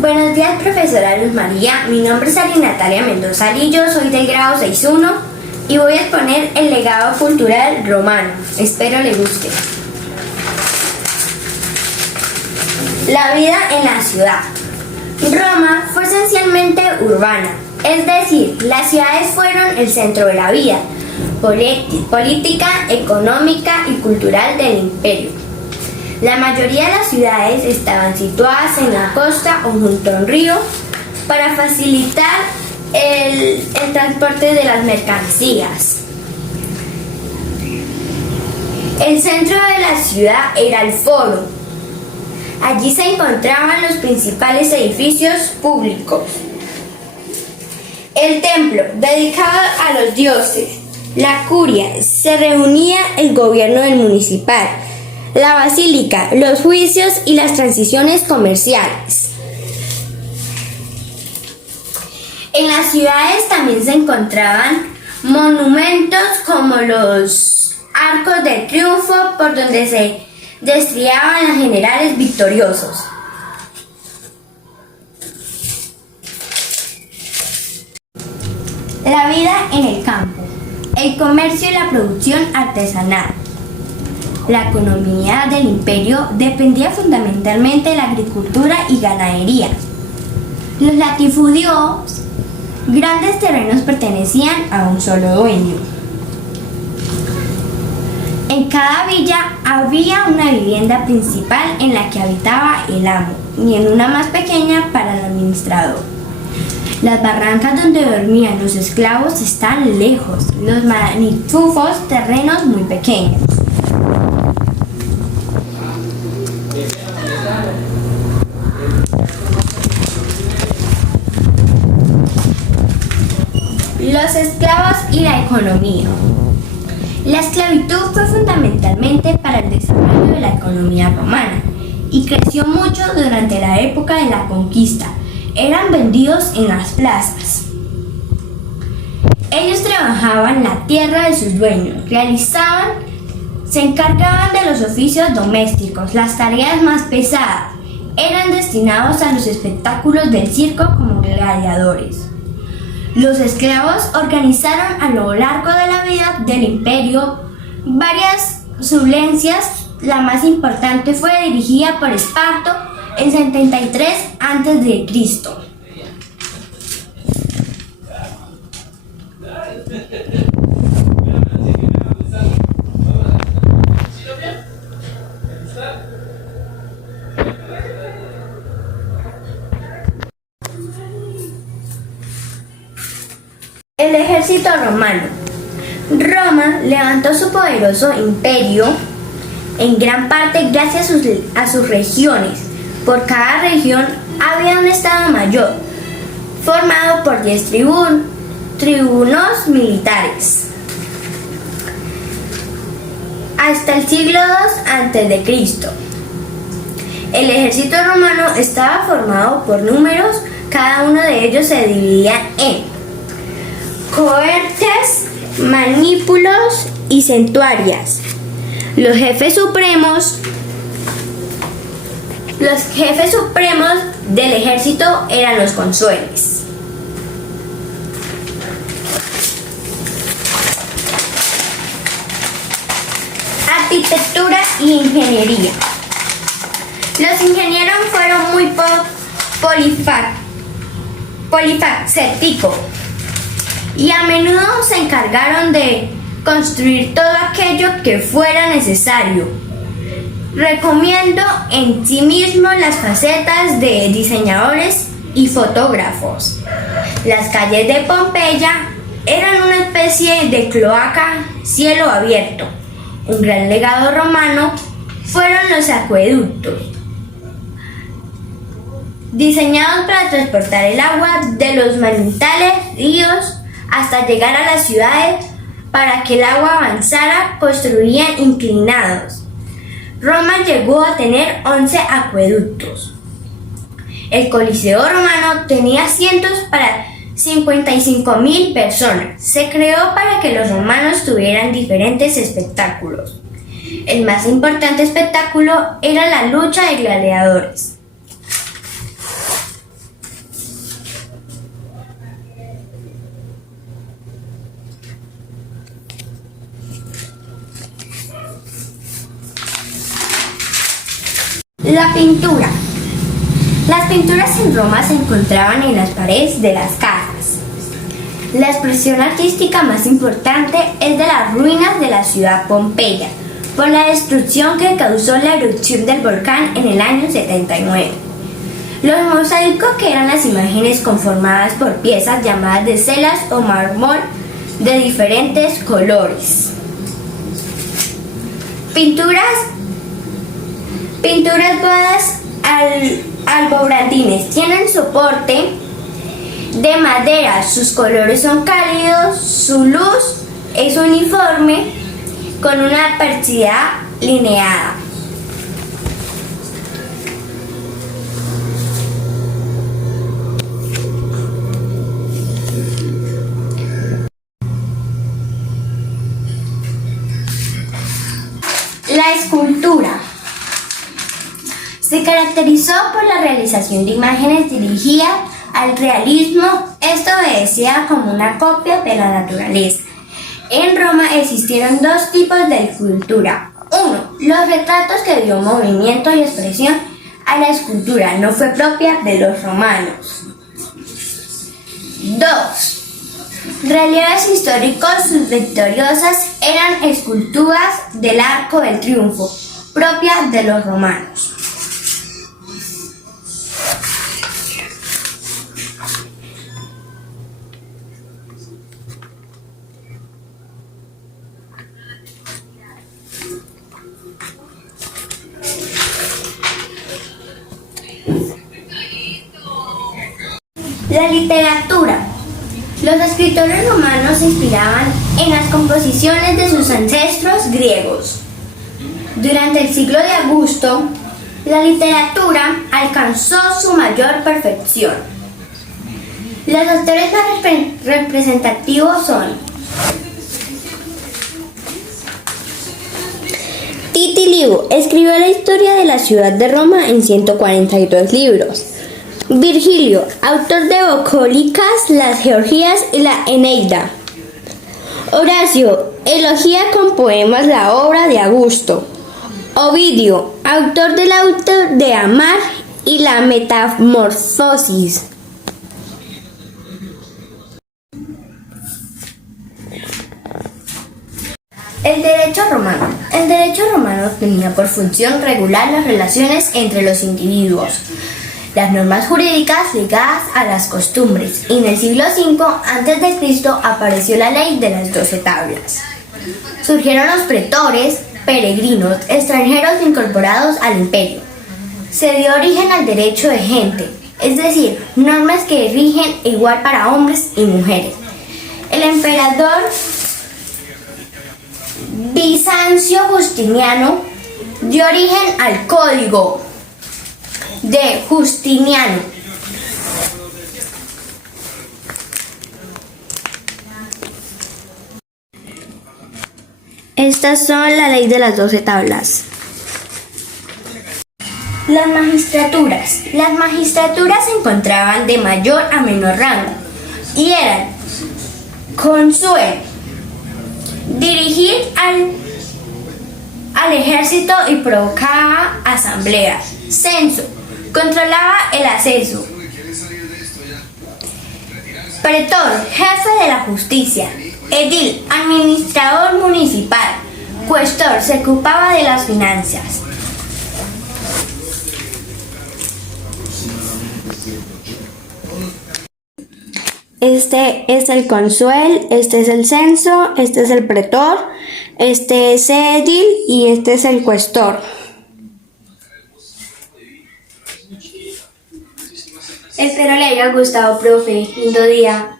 Buenos días, profesora Luz María. Mi nombre es Ari Natalia Mendoza Lillo, soy del grado 6.1 y voy a exponer el legado cultural romano. Espero le guste. La vida en la ciudad. Roma fue esencialmente urbana, es decir, las ciudades fueron el centro de la vida política, económica y cultural del imperio. La mayoría de las ciudades estaban situadas en la costa o junto a un río para facilitar el transporte de las mercancías. El centro de la ciudad era el foro. Allí se encontraban los principales edificios públicos. El templo, dedicado a los dioses. La curia, se reunía el gobierno del municipal. La basílica, los juicios y las transiciones comerciales. En las ciudades también se encontraban monumentos como los arcos de triunfo por donde se destriaban los generales victoriosos. La vida en el campo, el comercio y la producción artesanal. La economía del imperio dependía fundamentalmente de la agricultura y ganadería. Los latifundios, grandes terrenos pertenecían a un solo dueño. En cada villa había una vivienda principal en la que habitaba el amo y en una más pequeña para el administrador. Las barrancas donde dormían los esclavos están lejos, los magníficos terrenos muy pequeños. Los esclavos y la economía. La esclavitud fue fundamentalmente para el desarrollo de la economía romana y creció mucho durante la época de la conquista. Eran vendidos en las plazas. Ellos trabajaban la tierra de sus dueños, se encargaban de los oficios domésticos, las tareas más pesadas. Eran destinados a los espectáculos del circo como gladiadores. Los esclavos organizaron a lo largo de la vida del imperio varias suplencias. La más importante fue dirigida por Esparto en 73 a.C. El ejército romano. Roma levantó su poderoso imperio en gran parte gracias a sus regiones. Por cada región había un estado mayor, formado por 10 tribunos militares. Hasta el siglo II a.C. El ejército romano estaba formado por números, cada uno de ellos se dividía en cohortes, manípulos y centurias. Los jefes supremos del ejército eran los cónsules. Arquitectura y ingeniería. Los ingenieros fueron muy polifacéticos y a menudo se encargaron de construir todo aquello que fuera necesario. Recomiendo en sí mismo las facetas de diseñadores y fotógrafos. Las calles de Pompeya eran una especie de cloaca cielo abierto. Un gran legado romano fueron los acueductos, diseñados para transportar el agua de los manantiales, ríos, hasta llegar a las ciudades. Para que el agua avanzara, construían inclinados. Roma llegó a tener 11 acueductos. El Coliseo romano tenía asientos para 55.000 personas. Se creó para que los romanos tuvieran diferentes espectáculos. El más importante espectáculo era la lucha de gladiadores. La pintura. Las pinturas en Roma se encontraban en las paredes de las casas. La expresión artística más importante es de las ruinas de la ciudad Pompeya, por la destrucción que causó la erupción del volcán en el año 79. Los mosaicos, que eran las imágenes conformadas por piezas llamadas de celas o mármol de diferentes colores. Pinturas bodas albobradines tienen soporte de madera, sus colores son cálidos, su luz es uniforme con una persiana lineada. La escultura se caracterizó por la realización de imágenes dirigidas al realismo. Esto obedecía como una copia de la naturaleza. En Roma existieron dos tipos de escultura. Uno, los retratos, que dio movimiento y expresión a la escultura, no fue propia de los romanos. 2. Relieves históricos victoriosas, eran esculturas del Arco del Triunfo, propias de los romanos. La literatura. Los escritores romanos se inspiraban en las composiciones de sus ancestros griegos. Durante el siglo de Augusto, la literatura alcanzó su mayor perfección. Los autores más representativos son Tito Livio, escribió la historia de la ciudad de Roma en 142 libros. Virgilio, autor de Bucólicas, las Georgías y la Eneida. Horacio, elogia con poemas la obra de Augusto. Ovidio, autor del auto de Amar y la Metamorfosis. El derecho romano. El derecho romano tenía por función regular las relaciones entre los individuos, las normas jurídicas ligadas a las costumbres, y en el siglo V a.C. apareció la ley de las 12 tablas. Surgieron los pretores, peregrinos, extranjeros incorporados al imperio. Se dio origen al derecho de gente, es decir, normas que rigen igual para hombres y mujeres. El emperador Bizancio Justiniano dio origen al Código de Justiniano. Estas son la ley de las 12 tablas. Las magistraturas. Las magistraturas se encontraban de mayor a menor rango y eran consuel, dirigir al ejército y provocaba asambleas. Censo, controlaba el acceso. Pretor, jefe de la justicia. Edil, administrador municipal. Cuestor, se ocupaba de las finanzas. Este es el consuel, este es el censo, este es el pretor, este es edil y este es el cuestor. Espero le haya gustado, profe. Lindo día.